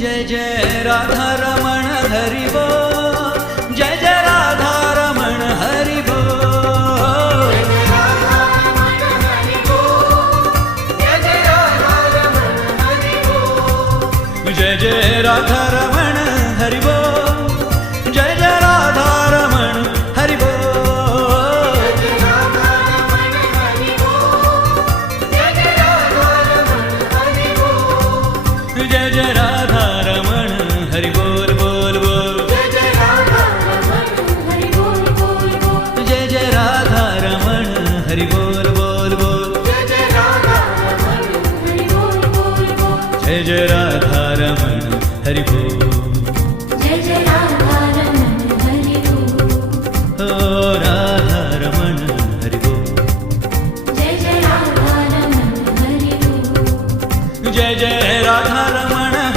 जय जय राधा रमण हरि बोल, जय जय राधा रमण हरि बोल, जय जय राधा रमण हरि बोल, जय जय राधा रमण हरि बोल, जय जय राधा रमण हरि बोल बोल बोल, जय जय राधा रमण हरि बोल बोल बोल, जय जय राधा रमण हरि बोल बोल बोल, जय जय राधा रमण हरि बोल बोल बोल, जय जय राधा रमण हरि बोल, जय जय